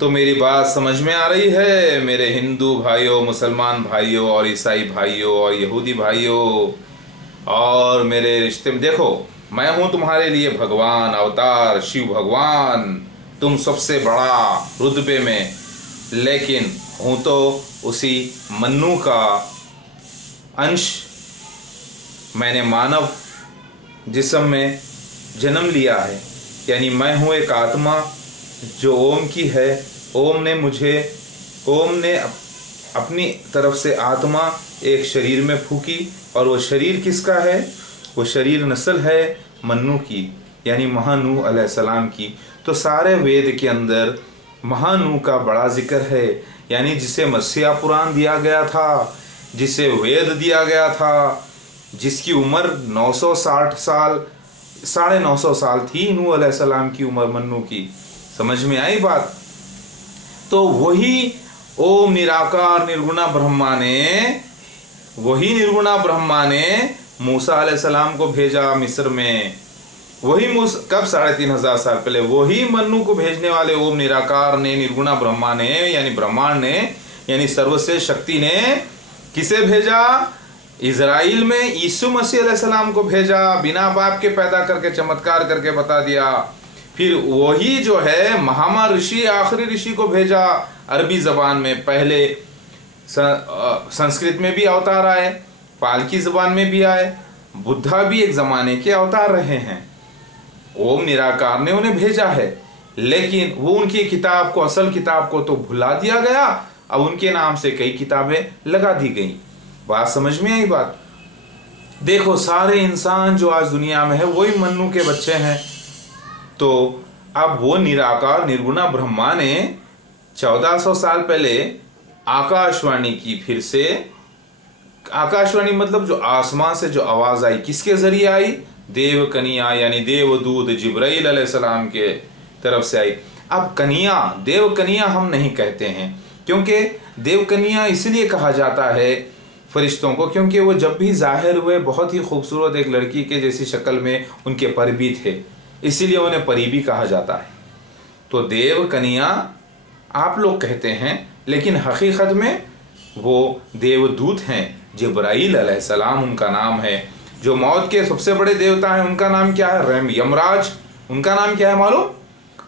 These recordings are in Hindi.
तो मेरी बात समझ में आ रही है मेरे हिंदू भाइयों, मुसलमान भाइयों और ईसाई भाइयों और यहूदी भाइयों और मेरे रिश्ते में? देखो, मैं हूं तुम्हारे लिए भगवान, अवतार, शिव भगवान, तुम सबसे बड़ा रुतबे में, लेकिन हूं तो उसी मन्नू का अंश। मैंने मानव जिस्म में जन्म लिया है, यानी मैं हूं एक आत्मा जो ओम की है। ओम ने अपनी तरफ से आत्मा एक शरीर में फूकी, और वो शरीर किसका है? वो शरीर नस्ल है मन्नू की, यानी महानूह अलैहिस्सलाम की। तो सारे वेद के अंदर महानूह का बड़ा जिक्र है, यानी जिसे मसीहा पुराण दिया गया था, जिसे वेद दिया गया था, जिसकी उम्र 960 साल, 950 साल थी नूह अलैहिस्सलाम की उम्र मन्नू की। समझ में आई बात? तो वही ओम निराकार निर्गुणा ब्रह्मा ने मूसा अलैहिस्सलाम को भेजा मिस्र में। वही कब 3500 साल पहले वही मन्नू को भेजने वाले ओम निराकार ने, निर्गुणा ब्रह्मा ने, यानी ब्रह्मांड ने, यानी सर्वश्रेष्ठ शक्ति ने किसे भेजा? इजराइल में यीशु मसीह अलैहिस्सलाम को भेजा। बिना बाप के पैदा करके चमत्कार करके बता दिया। फिर वही जो है महामा ऋषि, आखिरी ऋषि को भेजा अरबी जबान में। पहले संस्कृत में भी अवतार आए, पालकी जबान में भी आए, बुद्धा भी एक जमाने के अवतार रहे हैं। ओम निराकार ने उन्हें भेजा है, लेकिन वो उनकी किताब को, असल किताब को तो भुला दिया गया। अब उनके नाम से कई किताबें लगा दी गई। बात समझ में आई बात? देखो, सारे इंसान जो आज दुनिया में है वही मन्नू के बच्चे हैं। तो अब वो निराकार निर्गुणा ब्रह्मा ने 1400 साल पहले आकाशवाणी की। फिर से आकाशवाणी मतलब जो आसमान से जो आवाज आई, किसके जरिए आई? देव कनिया, यानी देवदूत जिब्राइल अलैहिस्सलाम के तरफ से आई। अब कनिया, देव कनिया हम नहीं कहते हैं, क्योंकि देव कनिया इसलिए कहा जाता है फरिश्तों को, क्योंकि वो जब भी जाहिर हुए बहुत ही खूबसूरत एक लड़की के जैसी शक्ल में उनके परी भी थे, इसीलिए उन्हें परी भी कहा जाता है। तो देव कनिया आप लोग कहते हैं, लेकिन हकीकत में वो देवदूत हैं। जिब्राइल अलैहिस्सलाम उनका नाम है। जो मौत के सबसे बड़े देवता हैं उनका नाम क्या है? यमराज। उनका नाम क्या है मालूम?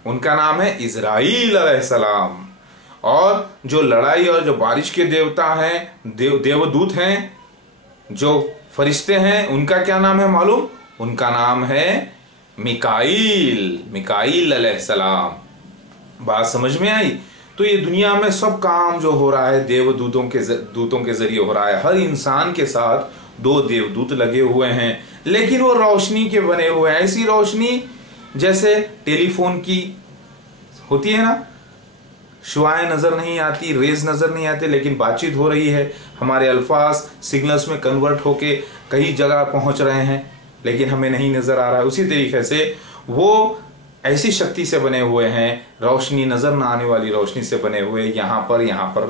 उनका नाम है इजराइल अलैहिस्सलाम। और जो लड़ाई और जो बारिश के देवता हैं, देवदूत हैं, जो फरिश्ते हैं, उनका क्या नाम है मालूम? उनका नाम है मिकाईल अलैहिस्सलाम। बात समझ में आई? तो ये दुनिया में सब काम जो हो रहा है दूतों के जरिए हो रहा है। हर इंसान के साथ 2 देवदूत लगे हुए हैं, लेकिन वो रोशनी के बने हुए हैं। ऐसी रोशनी जैसे टेलीफोन की होती है ना, शुआएं नजर नहीं आती, रेज नजर नहीं आते, लेकिन बातचीत हो रही है। हमारे अल्फाज सिग्नल्स में कन्वर्ट होके कई जगह पहुंच रहे हैं, लेकिन हमें नहीं नजर आ रहा है। उसी तरीके से वो ऐसी शक्ति से बने हुए हैं, रोशनी, नजर ना आने वाली रोशनी से बने हुए यहाँ पर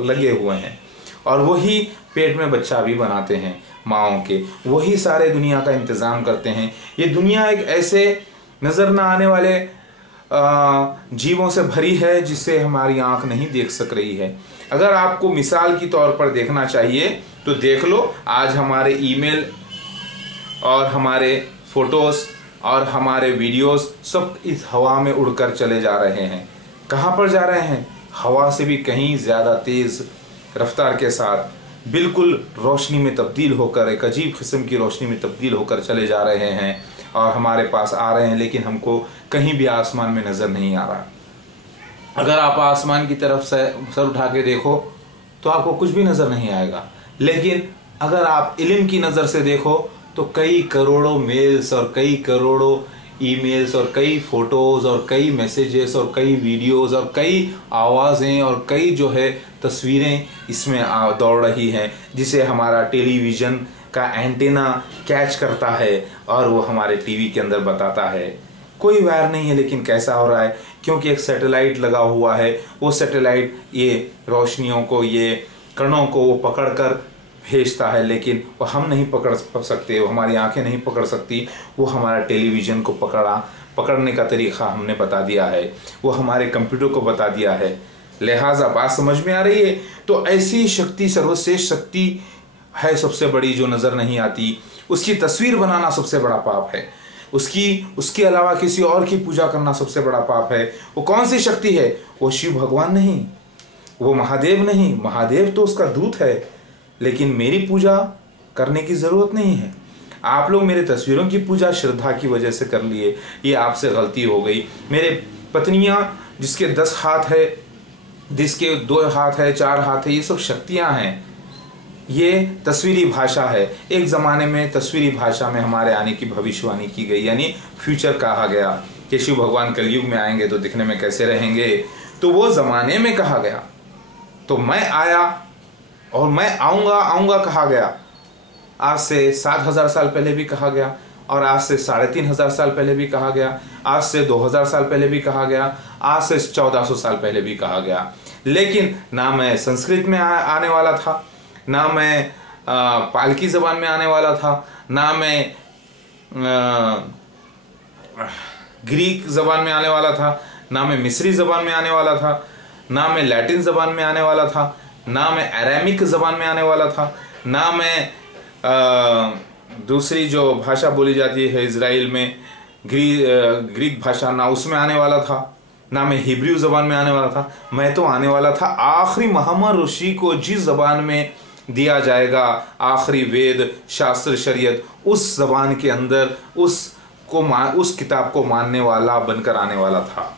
लगे हुए हैं। और वही पेट में बच्चा भी बनाते हैं माँओं के, वही सारे दुनिया का इंतजाम करते हैं। ये दुनिया एक ऐसे नजर ना आने वाले जीवों से भरी है जिसे हमारी आंख नहीं देख सक रही है। अगर आपको मिसाल की तौर पर देखना चाहिए तो देख लो, आज हमारे ईमेल और हमारे फोटोज और हमारे वीडियोस सब इस हवा में उड़कर चले जा रहे हैं। कहाँ पर जा रहे हैं? हवा से भी कहीं ज़्यादा तेज़ रफ्तार के साथ बिल्कुल रोशनी में तब्दील होकर, एक अजीब किस्म की रोशनी में तब्दील होकर चले जा रहे हैं और हमारे पास आ रहे हैं, लेकिन हमको कहीं भी आसमान में नज़र नहीं आ रहा। अगर आप आसमान की तरफ से सर उठा के देखो तो आपको कुछ भी नज़र नहीं आएगा, लेकिन अगर आप इल्म की नज़र से देखो तो कई करोड़ों मेल्स और कई करोड़ों ईमेल्स और कई फ़ोटोज़ और कई मैसेजेस और कई वीडियोज़ और कई आवाज़ें और कई जो है तस्वीरें इसमें दौड़ रही हैं, जिसे हमारा टेलीविज़न का एंटेना कैच करता है और वो हमारे टीवी के अंदर बताता है। कोई वायर नहीं है, लेकिन कैसा हो रहा है? क्योंकि एक सैटेलाइट लगा हुआ है। वो सैटेलाइट ये रोशनियों को, ये कणों को वो पकड़ कर भेजता है, लेकिन वो हम नहीं पकड़ सकते, वो हमारी आंखें नहीं पकड़ सकती। वो हमारा टेलीविज़न को पकड़ने का तरीक़ा हमने बता दिया है, वो हमारे कंप्यूटर को बता दिया है। लिहाजा बात समझ में आ रही है। तो ऐसी शक्ति सर्वश्रेष्ठ शक्ति है सबसे बड़ी, जो नजर नहीं आती, उसकी तस्वीर बनाना सबसे बड़ा पाप है, उसके अलावा किसी और की पूजा करना सबसे बड़ा पाप है। वो कौन सी शक्ति है? वो शिव भगवान नहीं, वो महादेव नहीं, महादेव तो उसका दूत है, लेकिन मेरी पूजा करने की जरूरत नहीं है। आप लोग मेरे तस्वीरों की पूजा श्रद्धा की वजह से कर लिए, ये आपसे गलती हो गई। मेरे पत्नियां जिसके 10 हाथ है, जिसके 2 हाथ है, 4 हाथ है, ये सब शक्तियां हैं, ये तस्वीरी भाषा है। एक ज़माने में तस्वीरी भाषा में हमारे आने की भविष्यवाणी की गई, यानी फ्यूचर कहा गया कि शिव भगवान कलयुग में आएंगे तो दिखने में कैसे रहेंगे, तो वो ज़माने में कहा गया। तो मैं आया और मैं आऊँगा कहा गया। आज से 7,000 साल पहले भी कहा गया, और आज से 3,500 साल पहले भी कहा गया, आज से 2,000 साल पहले भी कहा गया, आज से 1400 साल पहले भी कहा गया। लेकिन ना मैं संस्कृत में आने वाला था, ना मैं पालकी ज़बान में आने वाला था, ना मैं ग्रीक ज़बान में आने वाला था, ना मैं मिस्री ज़बान में आने वाला था, ना मैं लैटिन ज़बान में आने वाला था, ना मैं अरामिक ज़बान में आने वाला था, ना मैं दूसरी जो भाषा बोली जाती है इज़राइल में ग्रीक भाषा, ना उसमें आने वाला था, ना मैं हिब्रू ज़बान में आने वाला था। मैं तो आने वाला था आखिरी मोहम्मद ऋषि को जिस ज़बान में दिया जाएगा, आखिरी वेद शास्त्र शरीयत, उस ज़बान के अंदर उस किताब को मानने वाला बनकर आने वाला था।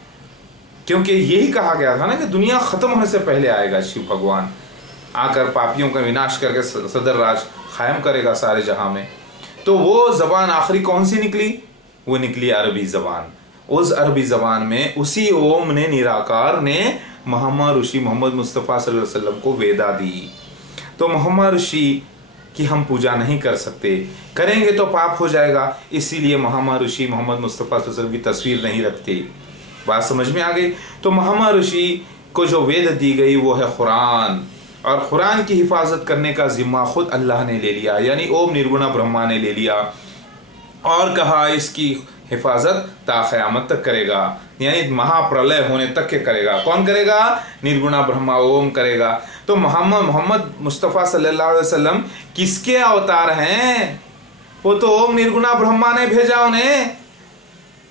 क्योंकि यही कहा गया था ना कि दुनिया ख़त्म होने से पहले आएगा शिव भगवान, आकर पापियों का विनाश करके सदर राज कायम करेगा सारे जहां में। तो वो ज़बान आखिरी कौन सी निकली? वो निकली अरबी ज़बान। उस अरबी ज़बान में उसी ओम ने, निराकार ने मोहम्मद ऋषि मोहम्मद मुस्तफ़ा सल्लल्लाहु अलैहि वसल्लम को वेदा दी। तो मोहम्मद ऋषि की हम पूजा नहीं कर सकते, करेंगे तो पाप हो जाएगा, इसीलिए मोहम्मद ऋषि मोहम्मद मुस्तफ़ा सल्लल्लाहु अलैहि वसल्लम की तस्वीर नहीं रखते। बात समझ में आ गई? तो मोहम्मद ऋषि को जो वेद दी गई वो है कुरान, और कुरान की हिफाजत करने का जिम्मा खुद अल्लाह ने ले लिया, यानी ओम निर्गुणा ब्रह्मा ने ले लिया, और कहा इसकी हिफाजत ता क़यामत तक करेगा, यानी महाप्रलय होने तक के करेगा। कौन करेगा? निर्गुणा ब्रह्मा ओम करेगा। तो मोहम्मद मुस्तफ़ा सल्लल्लाहु अलैहि वसल्लम किसके अवतार हैं? वो तो ओम निर्गुणा ब्रह्मा ने भेजा उन्हें।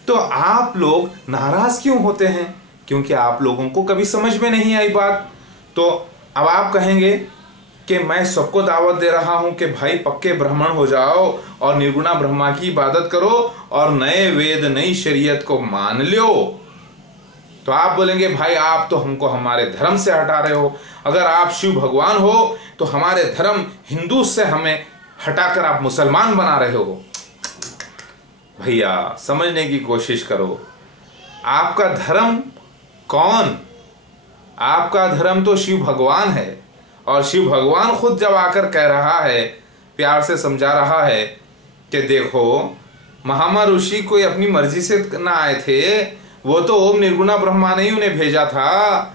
तो आप लोग नाराज क्यों होते हैं? क्योंकि आप लोगों को कभी समझ में नहीं आई बात। तो अब आप कहेंगे कि मैं सबको दावत दे रहा हूं कि भाई पक्के ब्राह्मण हो जाओ और निर्गुणा ब्रह्मा की इबादत करो और नए वेद नई शरीयत को मान लो। तो आप बोलेंगे भाई आप तो हमको हमारे धर्म से हटा रहे हो, अगर आप शिव भगवान हो तो हमारे धर्म हिंदू से हमें हटाकर आप मुसलमान बना रहे हो। भैया समझने की कोशिश करो, आपका धर्म कौन? आपका धर्म तो शिव भगवान है, और शिव भगवान खुद जब आकर कह रहा है, प्यार से समझा रहा है कि देखो मोहम्मद ऋषि कोई अपनी मर्जी से ना आए थे, वो तो ओम निर्गुणा ब्रह्मा ने ही उन्हें भेजा था।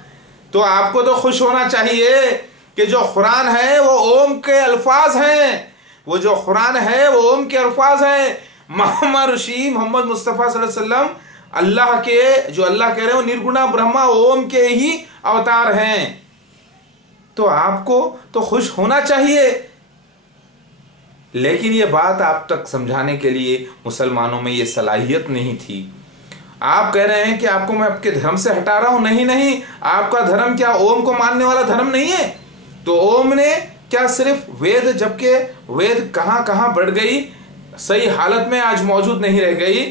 तो आपको तो खुश होना चाहिए कि जो कुरान है वो ओम के अल्फाज हैं, वो जो कुरान है वो ओम के अल्फाज हैं। मोहम्मद ऋषि मोहम्मद मुस्तफ़ा सल्लल्लाहु अलैहि वसल्लम अल्लाह के, जो अल्लाह कह रहे हो निर्गुणा ब्रह्मा ओम के ही अवतार हैं। तो आपको तो खुश होना चाहिए, लेकिन ये बात आप तक समझाने के लिए मुसलमानों में ये सलाहियत नहीं थी। आप कह रहे हैं कि आपको मैं आपके धर्म से हटा रहा हूं। नहीं, आपका धर्म क्या ओम को मानने वाला धर्म नहीं है? तो ओम ने क्या सिर्फ वेद, जबकि वेद कहां कहां बढ़ गई, सही हालत में आज मौजूद नहीं रह गई।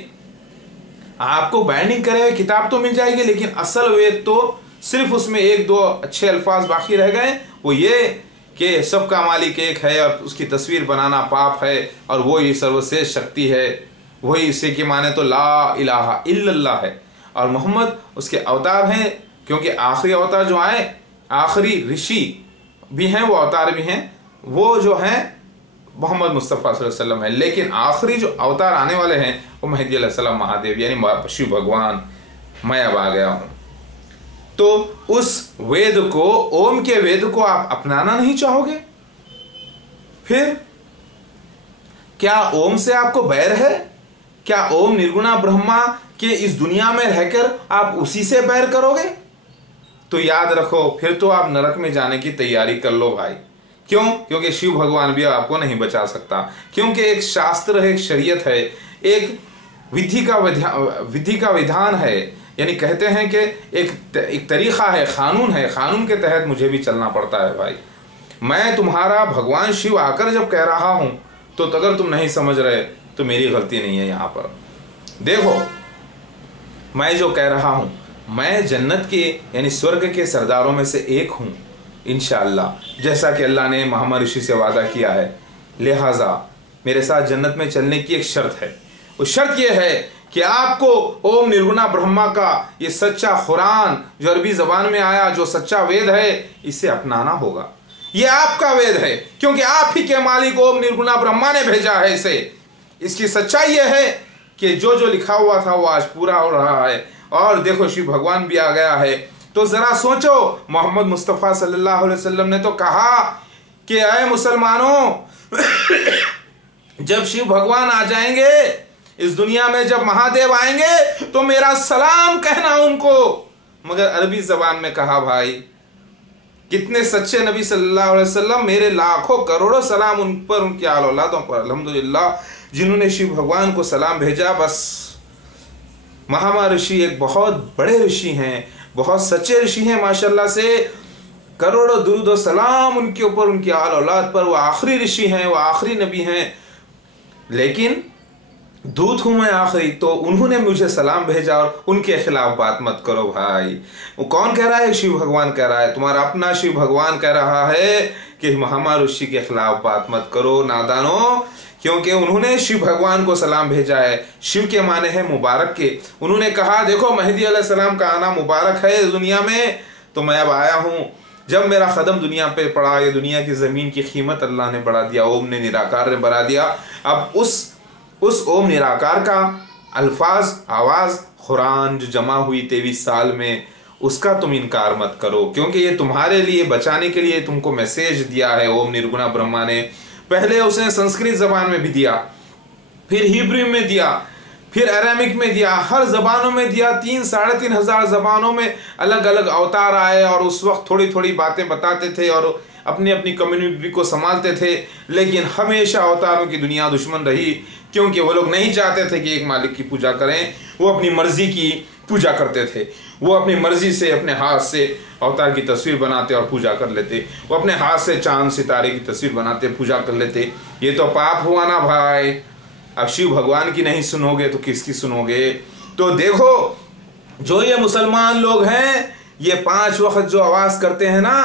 आपको बाइंडिंग करे हुए किताब तो मिल जाएगी, लेकिन असल वेद तो सिर्फ उसमें 1-2 अच्छे अल्फाज बाकी रह गए, वो ये कि सबका मालिक एक है और उसकी तस्वीर बनाना पाप है, और वो ही सर्वश्रेष्ठ शक्ति है, वही इसे की माने तो ला इलाहा इल्लल्लाह है, और मोहम्मद उसके अवतार हैं, क्योंकि आखिरी अवतार जो आए, आखिरी ऋषि भी हैं, वो अवतार भी हैं, वो जो हैं मोहम्मद मुस्तफ़ा सल्लल्लाहु अलैहि वसल्लम है। लेकिन आखिरी जो अवतार आने वाले हैं वो मेहदी अलैहिस्सलाम महादेव, यानी शिव भगवान, मैं अब आ गया हूं। तो उस वेद को, ओम के वेद को आप अपनाना नहीं चाहोगे? फिर क्या ओम से आपको बैर है? क्या ओम निर्गुणा ब्रह्मा के इस दुनिया में रहकर आप उसी से बैर करोगे? तो याद रखो फिर तो आप नरक में जाने की तैयारी कर लो भाई। क्यों? क्योंकि शिव भगवान भी आपको नहीं बचा सकता, क्योंकि एक शास्त्र है, एक शरीयत है, एक विधि का विधान है, यानी कहते हैं कि एक तरीका है, कानून है, कानून के तहत मुझे भी चलना पड़ता है भाई। मैं तुम्हारा भगवान शिव आकर जब कह रहा हूं तो अगर तुम नहीं समझ रहे तो मेरी गलती नहीं है। यहाँ पर देखो, मैं जो कह रहा हूं, मैं जन्नत के यानी स्वर्ग के सरदारों में से एक हूं इंशाअल्लाह, जैसा कि अल्लाह ने मोहम्मद ऋषि से वादा किया है। लिहाजा मेरे साथ जन्नत में चलने की एक शर्त है। वो शर्त यह है कि आपको ओम निर्गुणा ब्रह्मा का ये सच्चा कुरान जो अरबी जबान में आया, जो सच्चा वेद है, इसे अपनाना होगा। ये आपका वेद है, क्योंकि आप ही के मालिक ओम निर्गुणा ब्रह्मा ने भेजा है इसे। इसकी सच्चाई यह है कि जो जो लिखा हुआ था वो आज पूरा हो रहा है। और देखो शिव भगवान भी आ गया है। तो जरा सोचो, मोहम्मद मुस्तफ़ा सल्लल्लाहु अलैहि वसल्लम ने तो कहा कि अय मुसलमानों, जब शिव भगवान आ जाएंगे इस दुनिया में, जब महादेव आएंगे तो मेरा सलाम कहना उनको। मगर अरबी जबान में कहा भाई, कितने सच्चे नबी सल्लल्लाहु अलैहि वसल्लम, मेरे लाखों करोड़ों सलाम उन पर, उनकी आल औलादों पर, अल्हम्दुलिल्लाह, जिन्होंने शिव भगवान को सलाम भेजा। बस महामा ऋषि एक बहुत बड़े ऋषि हैं, बहुत सच्चे ऋषि हैं माशाल्लाह से, करोड़ों दुरूद और सलाम उनके ऊपर, उनकी आल औलाद पर। वो आखिरी ऋषि हैं, वो आखिरी नबी हैं, लेकिन दूत हूं मैं आखिरी, तो उन्होंने मुझे सलाम भेजा और उनके खिलाफ बात मत करो भाई। वो कौन कह रहा है? शिव भगवान कह रहा है, तुम्हारा अपना शिव भगवान कह रहा है कि महामा ऋषि के खिलाफ बात मत करो नादानो, क्योंकि उन्होंने शिव भगवान को सलाम भेजा है। शिव के माने हैं मुबारक के। उन्होंने कहा देखो मेहदी अलैहिस्सलाम का आना मुबारक है इस दुनिया में, तो मैं अब आया हूँ। जब मेरा कदम दुनिया पे पड़ा, ये दुनिया की ज़मीन की कीमत अल्लाह ने बढ़ा दिया, ओम ने निराकार ने बढ़ा दिया। अब उस ओम निराकार का अल्फाज आवाज़ कुरान जो जमा हुई 23 साल में, उसका तुम इनकार मत करो, क्योंकि ये तुम्हारे लिए बचाने के लिए तुमको मैसेज दिया है ओम निर्गुणा ब्रह्मा ने। पहले उसने संस्कृत जबान में भी दिया, फिर हिब्रू में दिया, फिर अरामिक में दिया, हर जबानों में दिया। 3-3.5 हजार जबानों में अलग अलग अवतार आए और उस वक्त थोड़ी थोड़ी बातें बताते थे और अपनी अपनी कम्युनिटी को संभालते थे। लेकिन हमेशा अवतारों की दुनिया दुश्मन रही, क्योंकि वो लोग नहीं चाहते थे कि एक मालिक की पूजा करें। वो अपनी मर्जी की पूजा करते थे। वो अपनी मर्जी से अपने हाथ से अवतार की तस्वीर बनाते और पूजा कर लेते। वो अपने हाथ से चांद सितारे की तस्वीर बनाते, पूजा कर लेते। ये तो पाप हुआ ना भाई। अब शिव भगवान की नहीं सुनोगे तो किसकी सुनोगे? तो देखो, जो ये मुसलमान लोग हैं, ये 5 वक्त जो आवाज करते हैं ना,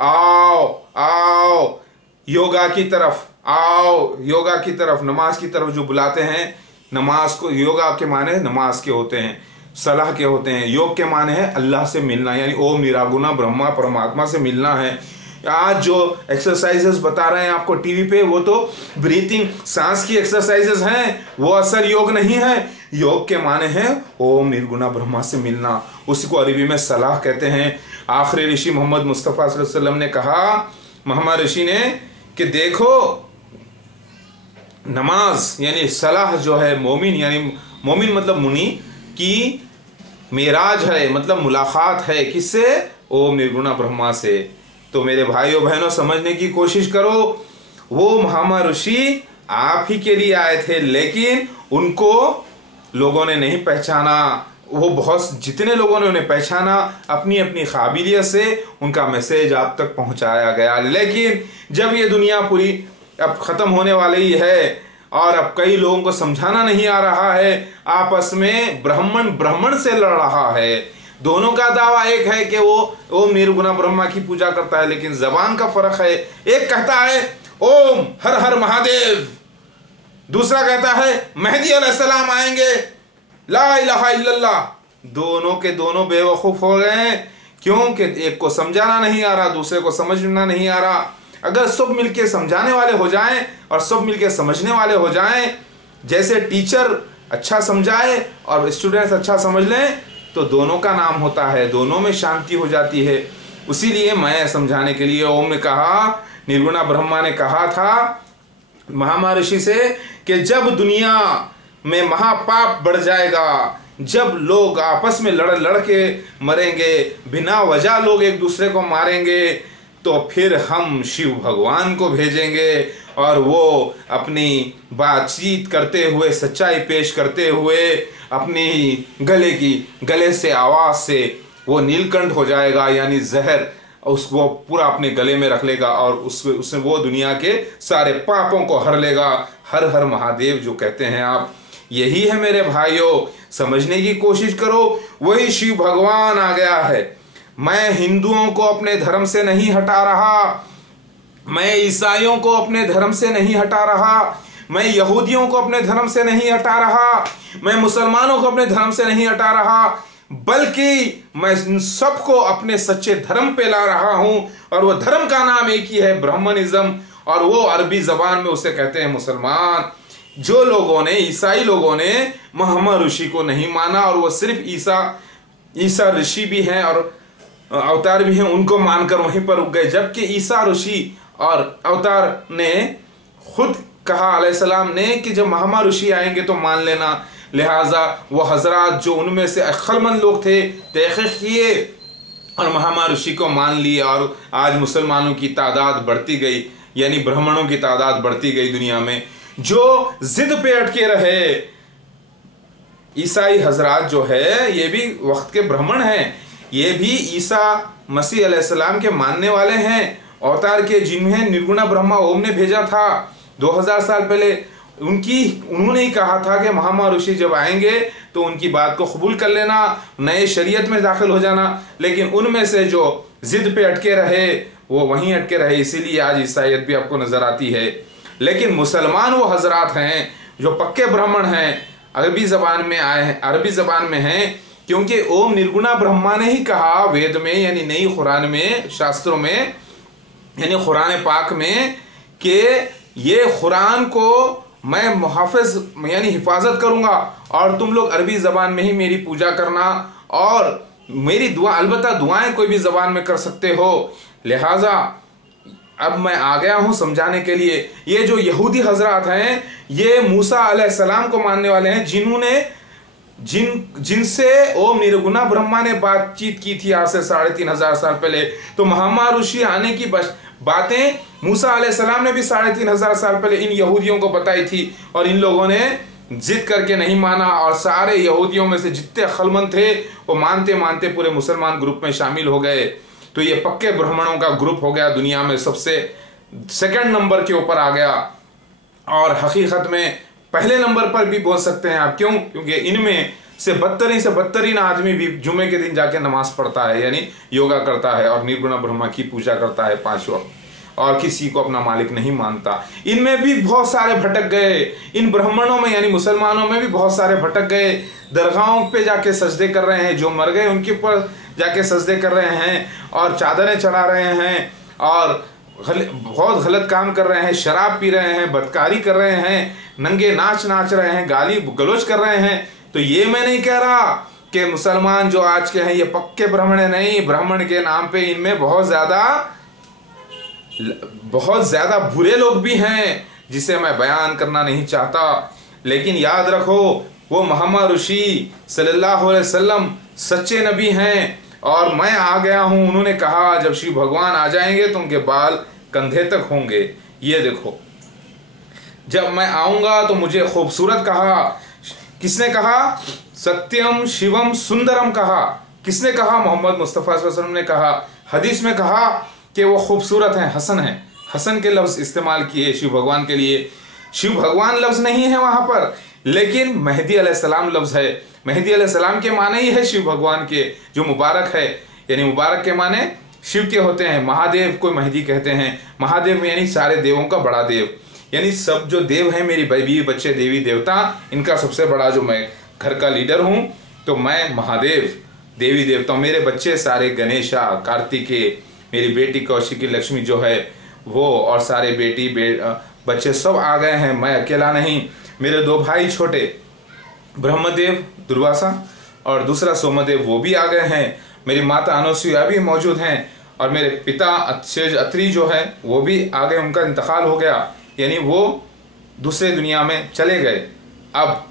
आओ आओ योगा की तरफ, आओ योगा की तरफ, नमाज की तरफ जो बुलाते हैं। नमाज को, योगा के माने नमाज के होते हैं, सलाह के होते हैं। योग के माने है अल्लाह से मिलना, यानी ओम निरागुना ब्रह्मा परमात्मा से मिलना है। आज जो एक्सरसाइजेस बता रहे हैं आपको टीवी पे, वो तो ब्रीथिंग, सांस की एक्सरसाइजेस हैं, वो असल योग नहीं है। योग के माने हैं ओम निर्गुणा ब्रह्मा से मिलना, उसको अरबी में सलाह कहते हैं। आखिरी ऋषि मोहम्मद मुस्तफ़ा सल्लल्लाहु अलैहि वसल्लम ने कहा, मोहम्मद ऋषि ने, कि देखो नमाज यानी सलाह जो है, मोमिन यानी मोमिन मतलब मुनी की मेराज है, मतलब मुलाकात है किससे? ओम निर्गुणा ब्रह्मा से। तो मेरे भाइयों बहनों समझने की कोशिश करो, वो मोहम्मद ऋषि आप ही के लिए आए थे, लेकिन उनको लोगों ने नहीं पहचाना। वो बहुत, जितने लोगों ने उन्हें पहचाना, अपनी अपनी काबिलियत से उनका मैसेज आप तक पहुंचाया गया। लेकिन जब ये दुनिया पूरी अब ख़त्म होने वाली है और अब कई लोगों को समझाना नहीं आ रहा है, आपस में ब्राह्मण से लड़ रहा है। दोनों का दावा एक है कि वो ओम निर्गुणा ब्रह्मा की पूजा करता है, लेकिन जबान का फर्क है। एक कहता है ओम हर हर महादेव, दूसरा कहता है मेहदी अलैहिस्सलाम आएंगे, ला इलाहा इल्लल्लाह। दोनों के दोनों बेवकूफ हो गए हैं, क्योंकि एक को समझाना नहीं आ रहा, दूसरे को समझना नहीं आ रहा। अगर सब मिलके समझाने वाले हो जाएं और सब मिलके समझने वाले हो जाएं, जैसे टीचर अच्छा समझाए और स्टूडेंट्स अच्छा समझ लें, तो दोनों का नाम होता है, दोनों में शांति हो जाती है। उसीलिए मैं समझाने के लिए ओम ने कहा, निर्गुणा ब्रह्मा ने कहा था महामा ऋषि से कि जब दुनिया में महापाप बढ़ जाएगा, जब लोग आपस में लड़ के मरेंगे, बिना वजह लोग एक दूसरे को मारेंगे, तो फिर हम शिव भगवान को भेजेंगे और वो अपनी बातचीत करते हुए, सच्चाई पेश करते हुए, अपनी गले से आवाज़ से वो नीलकंठ हो जाएगा, यानी जहर उसको पूरा अपने गले में रख लेगा और उससे वो दुनिया के सारे पापों को हर लेगा। हर हर महादेव जो कहते हैं आप, यही है मेरे भाइयों, समझने की कोशिश करो। वही शिव भगवान आ गया है। मैं हिंदुओं को अपने धर्म से नहीं हटा रहा, मैं ईसाइयों को अपने धर्म से नहीं हटा रहा, मैं यहूदियों को अपने धर्म से नहीं हटा रहा, मैं मुसलमानों को अपने धर्म से नहीं हटा रहा, बल्कि मैं इन सबको अपने सच्चे धर्म पे ला रहा हूं। और वो धर्म का नाम एक ही है, ब्राह्मणिज्म, और वो अरबी जबान में उसे कहते हैं मुसलमान। जो लोगों ने, ईसाई लोगों ने मोहम्मद ऋषि को नहीं माना और वो सिर्फ ईसा ऋषि भी हैं और अवतार भी हैं, उनको मानकर वहीं पर रुक गए। जबकि ईसा ऋषि और अवतार ने खुद कहा अलैहिस्सलाम ने कि जब मोहम्मद ऋषि आएंगे तो मान लेना। लिहाजा वो हजरात जो उनमें से अक्लमंद लोग थे, तहक़ीक़ किए और मोहम्मद ऋषि को मान लिया, और आज मुसलमानों की तादाद बढ़ती गई, यानी ब्राह्मणों की तादाद बढ़ती गई दुनिया में। जो जिद पे अटके रहे ईसाई हजरात जो है, ये भी वक्त के ब्राह्मण हैं, ये भी ईसा मसीह अलैहिस्सलाम के मानने वाले हैं, अवतार के, जिन्हें निर्गुणा ब्रह्मा ओम ने भेजा था 2000 साल पहले। उन्होंने ही कहा था कि मोहम्मद ऋषि जब आएंगे तो उनकी बात को कबूल कर लेना, नए शरीयत में दाखिल हो जाना। लेकिन उनमें से जो जिद पे अटके रहे वो वहीं अटके रहे, इसीलिए आज ईसाइयत भी आपको नजर आती है। लेकिन मुसलमान वो हजरात हैं जो पक्के ब्राह्मण हैं, अरबी जबान में आए हैं, अरबी जबान में हैं, क्योंकि ओम निर्गुणा ब्रह्मा ने ही कहा वेद में, यानी नई कुरान में, शास्त्रों में, यानी कुरान पाक में, कि ये कुरान को मैं मुहाफ़िज़ यानी हिफाजत करूंगा और तुम लोग अरबी ज़बान में ही मेरी पूजा करना, और मेरी दुआ, अलबत्ता दुआएं कोई भी ज़बान में कर सकते हो। लिहाजा अब मैं आ गया हूं समझाने के लिए। ये जो यहूदी हजरात हैं, ये मूसा अलैहिस्सलाम को मानने वाले हैं, जिनसे ओम निर्गुणा ब्रह्मा ने बातचीत की थी आज से 3500 साल पहले। तो मोहम्मद ऋषि आने की बातें मूसा अलैहिस्सलाम ने भी 3500 साल पहले इन यहूदियों को बताई थी, और इन लोगों ने जिद करके नहीं माना, और सारे यहूदियों में से जितने अक्लमंद थे वो मानते मानते पूरे मुसलमान ग्रुप में शामिल हो गए। तो ये पक्के ब्राह्मणों का ग्रुप हो गया, दुनिया में सबसे सेकंड नंबर के ऊपर आ गया, और हकीकत में पहले नंबर पर भी बोल सकते हैं आप। क्यों? क्योंकि इनमें से बदतरीन आदमी भी जुमे के दिन जाके नमाज पढ़ता है, यानी योगा करता है और निर्गुण ब्रह्मा की पूजा करता है 5 वक्त, और किसी को अपना मालिक नहीं मानता। इनमें भी बहुत सारे भटक गए, इन ब्राह्मणों में यानी मुसलमानों में भी बहुत सारे भटक गए, दरगाहों पे जाके सजदे कर रहे हैं, जो मर गए उनके ऊपर जाके सजदे कर रहे हैं, और चादरें चढ़ा रहे हैं, और बहुत गलत काम कर रहे हैं, शराब पी रहे हैं, बदकारी कर रहे हैं, नंगे नाच रहे हैं, गाली गलौज कर रहे हैं। तो ये मैं नहीं कह रहा कि मुसलमान जो आज के हैं ये पक्के ब्राह्मण है, नहीं, ब्राह्मण के नाम पे इनमें बहुत ज्यादा बुरे लोग भी हैं, जिसे मैं बयान करना नहीं चाहता। लेकिन याद रखो, वो मोहम्मद ऋषि सल्लल्लाहु अलैहि वसल्लम सच्चे नबी हैं, और मैं आ गया हूं। उन्होंने कहा जब शिव भगवान आ जाएंगे तो उनके बाल कंधे तक होंगे। ये देखो, जब मैं आऊंगा तो मुझे खूबसूरत कहा। किसने कहा? सत्यम शिवम सुंदरम कहा। किसने कहा? मोहम्मद मुस्तफ़ा सल्लल्लाहु अलैहि वसल्लम ने कहा। हदीस में कहा कि वो खूबसूरत हैं, हसन हैं। हसन के लफ्ज़ इस्तेमाल किए शिव भगवान के लिए। शिव भगवान लफ्ज़ नहीं है वहाँ पर, लेकिन मेहदी अलैहिस्सलाम लफ्ज़ है। मेहदी अलैहिस्सलाम के माने ही है शिव भगवान के, जो मुबारक है, यानी मुबारक के माने शिव के होते हैं। महादेव को मेहदी कहते हैं। महादेव यानी सारे देवों का बड़ा देव, यानी सब जो देव हैं, मेरी बीवी बच्चे देवी देवता, इनका सबसे बड़ा जो मैं घर का लीडर हूँ, तो मैं महादेव, देवी देवता, मेरे बच्चे सारे गणेशा, कार्तिकेय, मेरी बेटी कौशिकी लक्ष्मी जो है वो, और सारे बच्चे सब आ गए हैं। मैं अकेला नहीं, मेरे 2 भाई छोटे, ब्रह्मदेव दुर्वासा और दूसरा सोमदेव, वो भी आ गए हैं। मेरी माता अनुसुईया भी मौजूद हैं, और मेरे पिता अत्रि जो है वो भी आ गए, उनका इंतकाल हो गया, यानी वो दूसरे दुनिया में चले गए। अब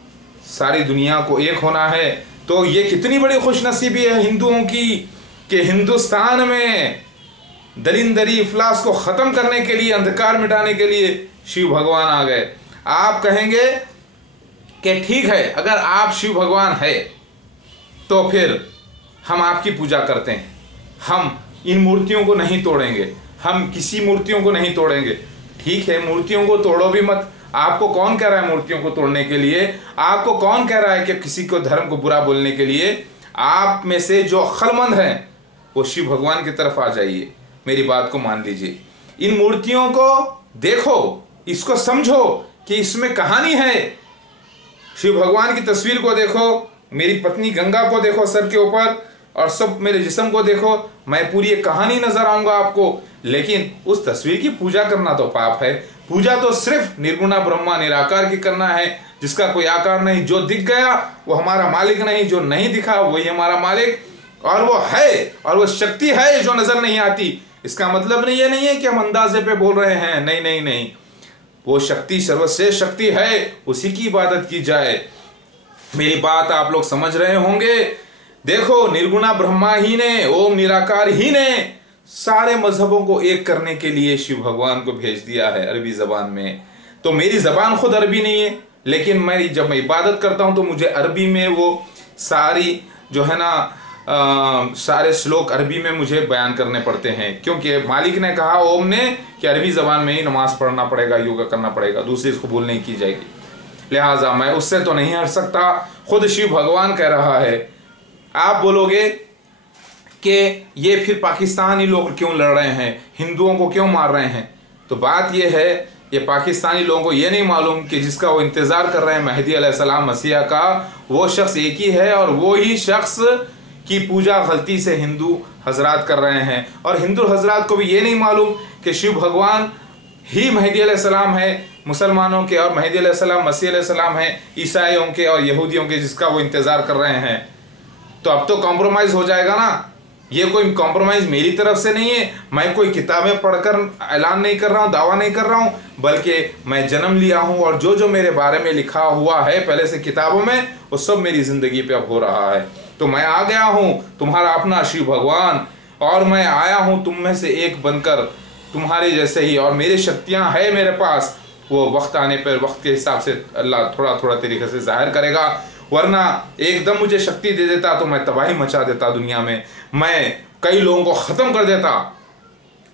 सारी दुनिया को एक होना है, तो तो ये कितनी बड़ी खुशनसीबी है हिंदुओं की कि हिंदुस्तान में दरिंदरी इफलास को खत्म करने के लिए, अंधकार मिटाने के लिए शिव भगवान आ गए। आप कहेंगे कि ठीक है, अगर आप शिव भगवान है तो फिर हम आपकी पूजा करते हैं, हम इन मूर्तियों को नहीं तोड़ेंगे, हम किसी मूर्तियों को नहीं तोड़ेंगे। ठीक है, मूर्तियों को तोड़ो भी मत। आपको कौन कह रहा है मूर्तियों को तोड़ने के लिए? आपको कौन कह रहा है कि किसी को धर्म को बुरा बोलने के लिए? आप में से जो अक्लमंद हैं वो शिव भगवान की तरफ आ जाइए, मेरी बात को मान लीजिए। इन मूर्तियों को देखो, इसको समझो कि इसमें कहानी है। शिव भगवान की तस्वीर को देखो, मेरी पत्नी गंगा को देखो सर के ऊपर, और सब मेरे जिस्म को देखो। मैं पूरी एक कहानी नजर आऊंगा आपको, लेकिन उस तस्वीर की पूजा करना तो पाप है। पूजा तो सिर्फ निर्गुणा ब्रह्मा निराकार की करना है, जिसका कोई आकार नहीं। जो दिख गया वो हमारा मालिक नहीं, जो नहीं दिखा वही हमारा मालिक, और वो है, और वो शक्ति है जो नजर नहीं आती। इसका मतलब नहीं है कि हम अंदाजे पे बोल रहे हैं, नहीं नहीं नहीं, वो शक्ति सर्वश्रेष्ठ शक्ति है, उसी की इबादत की जाए। मेरी बात आप लोग समझ रहे होंगे। देखो, निर्गुणा ब्रह्मा ही ने, ओम निराकार ही ने सारे मजहबों को एक करने के लिए शिव भगवान को भेज दिया है अरबी जबान में। तो मेरी जबान खुद अरबी नहीं है, लेकिन मैं जब मैं इबादत करता हूं तो मुझे अरबी में वो सारी जो है ना सारे श्लोक अरबी में मुझे बयान करने पड़ते हैं, क्योंकि मालिक ने कहा ओम ने कि अरबी जबान में ही नमाज पढ़ना पड़ेगा, योगा करना पड़ेगा, दूसरी कबूल नहीं की जाएगी। लिहाजा मैं उससे तो नहीं हट सकता, खुद शिव भगवान कह रहा है। आप बोलोगे कि ये फिर पाकिस्तानी लोग क्यों लड़ रहे हैं, हिंदुओं को क्यों मार रहे हैं? तो बात यह है, ये पाकिस्तानी लोगों को ये नहीं मालूम कि जिसका वो इंतजार कर रहे हैं मेहदी अलैहिस्सलाम मसीहा का, वो शख्स एक ही है, और वो ही शख्स की पूजा गलती से हिंदू हजरात कर रहे हैं। और हिंदू हजरात को भी ये नहीं मालूम कि शिव भगवान ही मेहदी अलैहिस्सलाम है मुसलमानों के, और मेहदी अलैहिस्सलाम मसीह अलैहिस्सलाम है ईसाइयों के और यहूदियों के, जिसका वो इंतजार कर रहे हैं। तो अब तो कॉम्प्रोमाइज हो जाएगा ना। ये कोई कॉम्प्रोमाइज मेरी तरफ से नहीं है, मैं कोई किताबें पढ़कर ऐलान नहीं कर रहा हूँ, दावा नहीं कर रहा हूँ, बल्कि मैं जन्म लिया हूँ और जो जो मेरे बारे में लिखा हुआ है पहले से किताबों में, वो सब मेरी जिंदगी पे अब हो रहा है। तो मैं आ गया हूँ तुम्हारा अपना शिव भगवान, और मैं आया हूँ तुम में से एक बनकर, तुम्हारे जैसे ही, और मेरी शक्तियाँ है मेरे पास। वो वक्त आने पर वक्त के हिसाब से अल्लाह थोड़ा थोड़ा तरीके से जाहिर करेगा, वरना एकदम मुझे शक्ति दे देता तो मैं तबाही मचा देता दुनिया में, मैं कई लोगों को खत्म कर देता।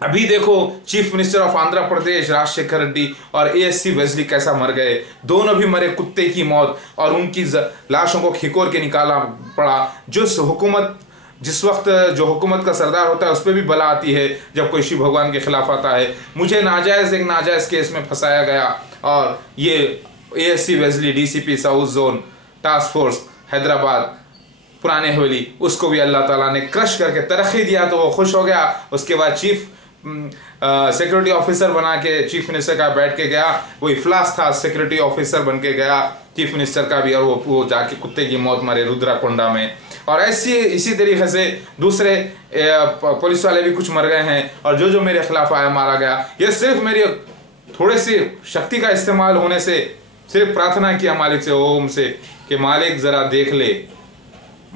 अभी देखो chief minister of Andhra Pradesh Rajshekhar Reddy और ASC वेस्ली कैसा मर गए, दोनों भी मरे कुत्ते की मौत, और उनकी लाशों को खिकोर के निकाला पड़ा। जिस वक्त जो हुकूमत का सरदार होता है उस पर भी बला आती है जब कोई शिव भगवान के खिलाफ आता है। मुझे एक नाजायज केस में फंसाया गया, और ये ASC Wesley DCP south zone task force Hyderabad पुराने हवेली, उसको भी अल्लाह ताला ने क्रश करके तरक्की दिया तो वो खुश हो गया। उसके बाद चीफ सिक्योरिटी ऑफिसर बना के चीफ मिनिस्टर का बैठ के गया, वो इफलास था, सिक्योरिटी ऑफिसर बन के गया चीफ मिनिस्टर का भी, और वो जाके कुत्ते की मौत मरे रुद्राकोंडा में। और इसी तरीके से दूसरे पुलिस वाले भी कुछ मर गए हैं, और जो मेरे खिलाफ आया मारा गया। ये सिर्फ मेरी थोड़ी सी शक्ति का इस्तेमाल होने से, सिर्फ प्रार्थना किया मालिक से, ओम से, कि मालिक जरा देख ले।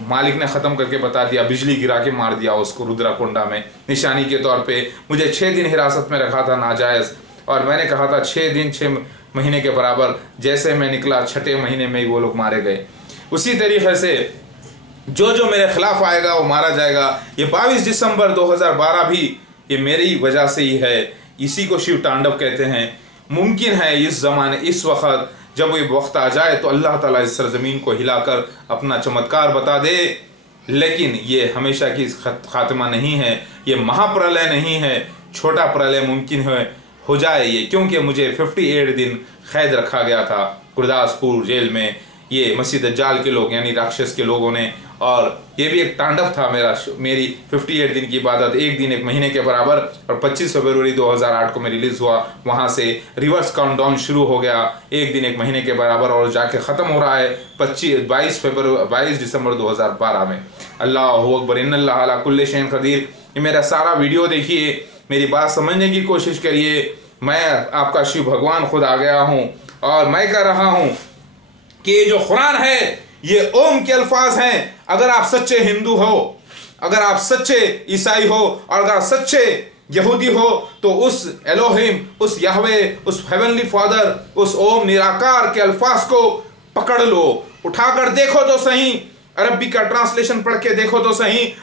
मालिक ने खत्म करके बता दिया, बिजली गिरा के मार दिया उसको रुद्राकोंडा में, निशानी के तौर पे। मुझे 6 दिन हिरासत में रखा था नाजायज, और मैंने कहा था 6 दिन 6 महीने के बराबर। जैसे मैं निकला 6ठे महीने में ही वो लोग मारे गए। उसी तरीके से जो मेरे खिलाफ आएगा वो मारा जाएगा। ये 22 दिसंबर 2012 भी ये मेरी वजह से ही है। इसी को शिव तांडव कहते हैं। मुमकिन है इस जमाने, इस वक्त जब ये वक्त आ जाए तो अल्लाह ताला इस सरजमीन को हिलाकर अपना चमत्कार बता दे, लेकिन ये हमेशा की खात्मा नहीं है, ये महाप्रलय नहीं है। छोटा प्रलय मुमकिन है हो जाए ये, क्योंकि मुझे 58 दिन कैद रखा गया था गुरदासपुर जेल में, ये मसीह दज्जाल के लोग यानी राक्षस के लोगों ने। और ये भी एक तांडव था मेरी 58 दिन की इबादत, 1 दिन 1 महीने के बराबर। और 25 फरवरी 2008 को मैं रिलीज हुआ, वहां से रिवर्स काउंटडाउन शुरू हो गया 1 दिन 1 महीने के बराबर, और जाके खत्म हो रहा है 22 दिसंबर 2012 में। अल्लाहु अकबर, इन्नल्लाह अला कुल्लि शैइन कदीर। ये मेरा सारा वीडियो देखिए, मेरी बात समझने की कोशिश करिए। मैं आपका शिव भगवान खुद आ गया हूँ, और मैं कह रहा हूँ कि जो कुरान है ये ओम के अल्फाज हैं। अगर आप सच्चे हिंदू हो, अगर आप सच्चे ईसाई हो, और अगर आप सच्चे यहूदी हो, तो उस एलोहिम, उस यहवे, उस हेवनली फादर, उस ओम निराकार के अल्फाज को पकड़ लो, उठाकर देखो तो सही, अरबी का ट्रांसलेशन पढ़ के देखो तो सही।